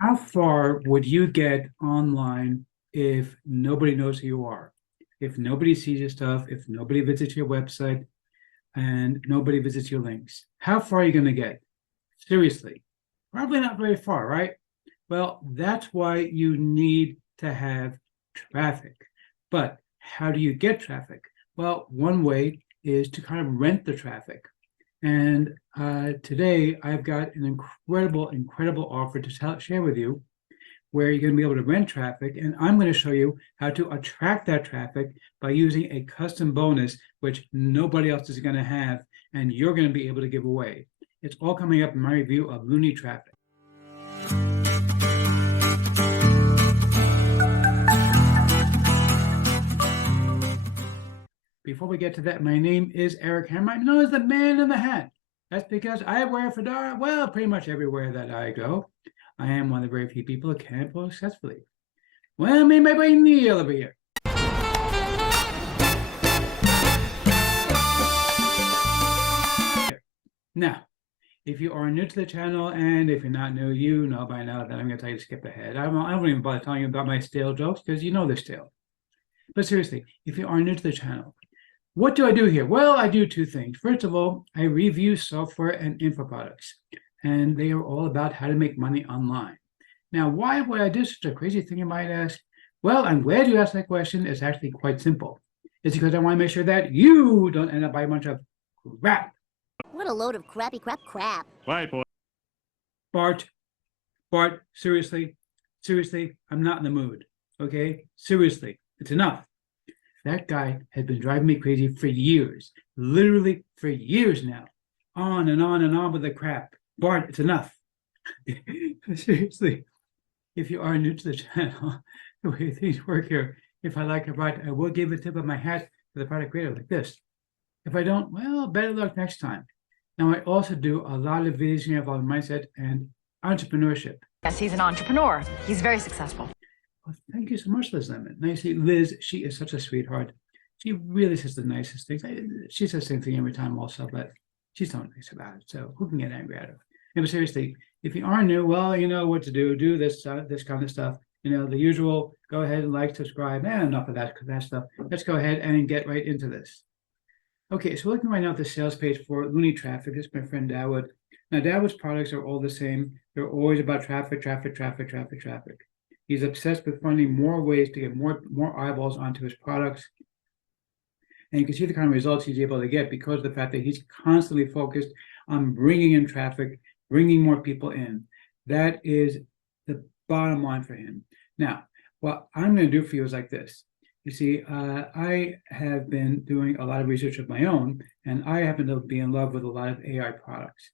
How far would you get online if nobody knows who you are? If nobody sees your stuff, if nobody visits your website, and nobody visits your links? How far are you going to get? Seriously, probably not very far, right? Well, that's why you need to have traffic. But how do you get traffic? Well, one way is to kind of rent the traffic. And today I've got an incredible offer to share with you where you're going to be able to rent traffic. And I'm going to show you how to attract that traffic by using a custom bonus, which nobody else is going to have, and you're going to be able to give away. It's all coming up in my review of Looney traffic. Before we get to that, my name is Eric Hammer. I'm known as the man in the hat. That's because I wear a fedora, well, pretty much everywhere that I go. I am one of the very few people who can pull successfully. Well, me, my boy Neil over here. Now, if you are new to the channel, and if you're not new, you know by now that I'm going to tell you to skip ahead. I won't even bother telling you about my stale jokes because you know they're stale. But seriously, if you are new to the channel, what do I do here? Well, I do two things. First of all, I review software and info products, and they are all about how to make money online. Now, why would I do such a crazy thing, you might ask? Well, I'm glad you asked that question. It's actually quite simple. It's because I want to make sure that you don't end up buying a bunch of crap. What a load of crappy crap. Right, boy. Bart, seriously, I'm not in the mood, okay? Seriously, it's enough. That guy has been driving me crazy for years, literally for years now, on and on with the crap. Bart, it's enough. Seriously, if you are new to the channel, the way things work here, if I like a product, I will give a tip of my hat to the product creator like this. If I don't, well, better luck next time. Now, I also do a lot of videos here about mindset and entrepreneurship. Yes, he's an entrepreneur. He's very successful. Well, thank you so much, Liz Lemon. Now, you see, Liz, she is such a sweetheart. She really says the nicest things. She says the same thing every time also, but she's so nice about it. So who can get angry at her? No, but seriously, if you are new, well, you know what to do. Do this kind of stuff. You know, the usual, go ahead and like, subscribe, and enough of that stuff. Let's go ahead and get right into this. Okay, so we're looking right now at the sales page for Looney Traffic. This is my friend Dawood. Now, Dawood's products are all the same. They're always about traffic. He's obsessed with finding more ways to get more eyeballs onto his products. And you can see the kind of results he's able to get because of the fact that he's constantly focused on bringing in traffic, bringing more people in. That is the bottom line for him. Now, what I'm going to do for you is like this. You see, I have been doing a lot of research of my own, and I happen to be in love with a lot of AI products.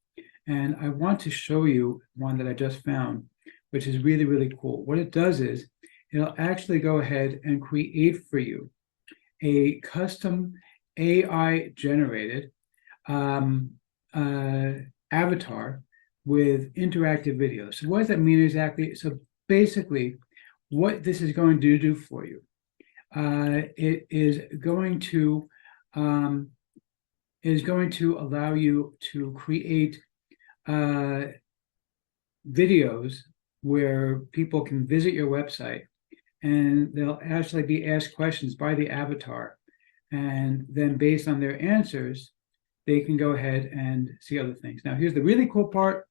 And I want to show you one that I just found, which is really cool. What it does is it'll actually go ahead and create for you a custom AI generated avatar with interactive videos. So what does that mean exactly? So basically, what this is going to do for you, it is going to allow you to create videos where people can visit your website and they'll actually be asked questions by the avatar. And then based on their answers, they can go ahead and see other things. Now, here's the really cool part.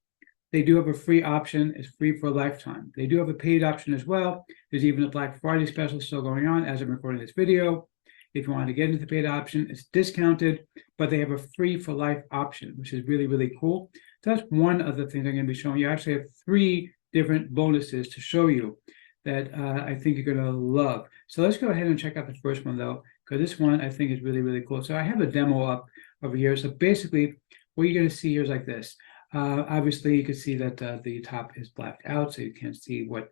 They do have a free option. It's free for a lifetime. They do have a paid option as well. There's even a Black Friday special still going on as I'm recording this video. If you want to get into the paid option, it's discounted, but they have a free for life option, which is really cool. So that's one of the things I'm going to be showing you. I actually have 3 different bonuses to show you that I think you're going to love. So let's go ahead and check out the first one, though, because this one I think is really cool. So I have a demo up over here. So basically, what you're going to see here is like this. Obviously, you can see that the top is blacked out, so you can't see what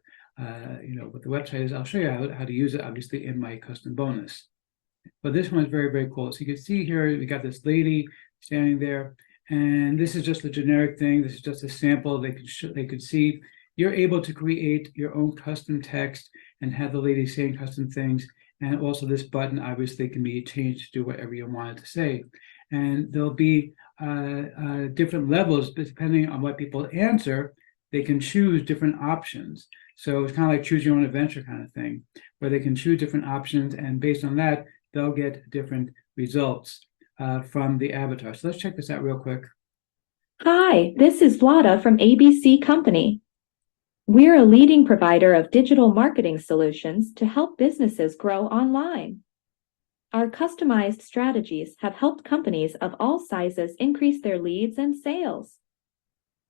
what the website is. I'll show you how to use it, obviously, in my custom bonus. But this one is very cool. So you can see here we got this lady standing there, and this is just a generic thing. This is just a sample. They could see. You're able to create your own custom text and have the lady saying custom things. And also this button obviously can be changed to do whatever you want it to say. And there'll be different levels depending on what people answer. they can choose different options. So it's kind of like choose your own adventure kind of thing, where they can choose different options, and based on that, they'll get different results from the avatar. So let's check this out real quick. Hi, this is Vlada from ABC Company. We're a leading provider of digital marketing solutions to help businesses grow online. Our customized strategies have helped companies of all sizes increase their leads and sales.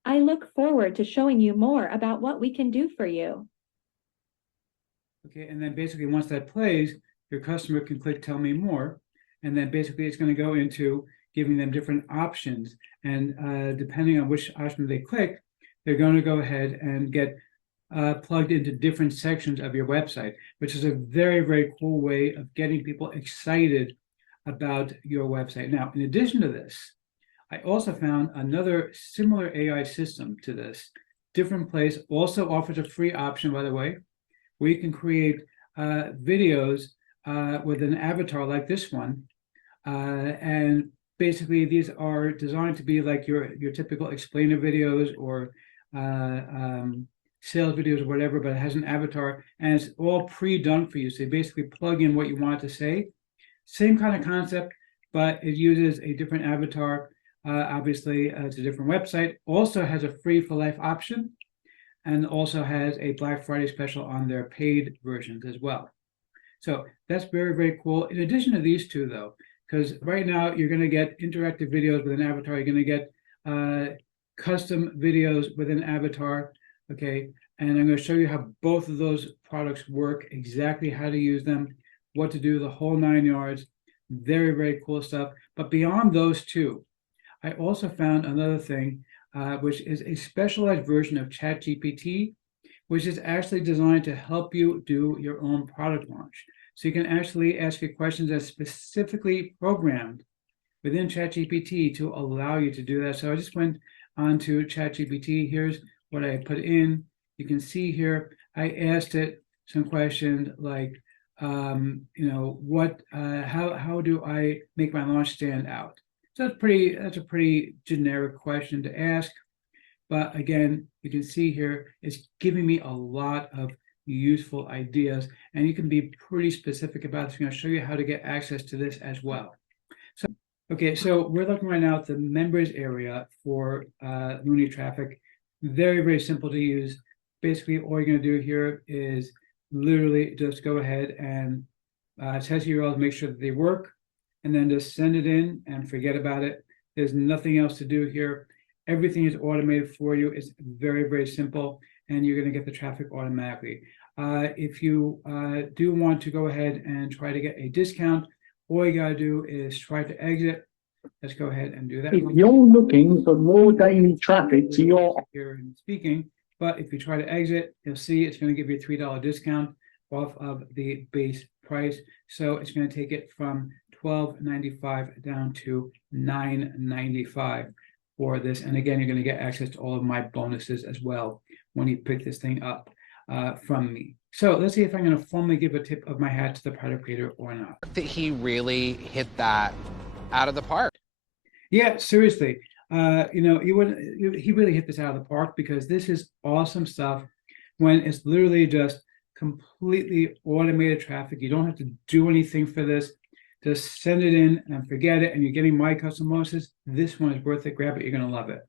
I look forward to showing you more about what we can do for you. Okay, and then basically once that plays, your customer can click Tell Me More, and then basically it's going to go into giving them different options, and depending on which option they click, they're going to go ahead and get plugged into different sections of your website, which is a very, very cool way of getting people excited about your website. Now, in addition to this, I also found another similar AI system to this. Different Place also offers a free option, by the way, where you can create videos with an avatar like this one. And basically, these are designed to be like your typical explainer videos or sales videos or whatever, but it has an avatar and it's all pre-done for you. So you basically plug in what you want to say. Same kind of concept, but it uses a different avatar. Obviously, it's a different website. Also has a free for life option, and also has a Black Friday special on their paid versions as well. So that's very, very cool. In addition to these two, though, because right now you're going to get interactive videos with an avatar. You're going to get custom videos with an avatar. Okay, and I'm going to show you how both of those products work, exactly how to use them, what to do, the whole 9 yards. Very, very cool stuff. But beyond those two, I also found another thing, which is a specialized version of ChatGPT, which is actually designed to help you do your own product launch. So you can actually ask your questions that's specifically programmed within ChatGPT to allow you to do that. So I just went onto ChatGPT. Here's what I put in. You can see here, I asked it some questions like, how do I make my launch stand out? So that's a pretty generic question to ask. But again, you can see here, it's giving me a lot of useful ideas, and you can be pretty specific about it. So I'm going to show you how to get access to this as well. So, okay, so we're looking right now at the members area for Looney traffic. Very, very simple to use. Basically, all you're going to do here is literally just go ahead and test your URLs, make sure that they work, and then just send it in and forget about it. There's nothing else to do here. Everything is automated for you. It's very, very simple, and you're going to get the traffic automatically. If you do want to go ahead and try to get a discount, all you got to do is try to exit. Let's go ahead and do that. If you're looking for more daily traffic to your here and speaking, but if you try to exit, you'll see it's going to give you a $3 discount off of the base price. So it's going to take it from $12.95 down to $9.95 for this. And again, you're going to get access to all of my bonuses as well when you pick this thing up from me. So let's see if I'm going to formally give a tip of my hat to the product creator or not. That he really hit that out of the park. Yeah, seriously. He really hit this out of the park, because this is awesome stuff when it's literally just completely automated traffic. You don't have to do anything for this. Just send it in and forget it, and you're getting my custom bonuses. This one is worth it. Grab it. You're going to love it.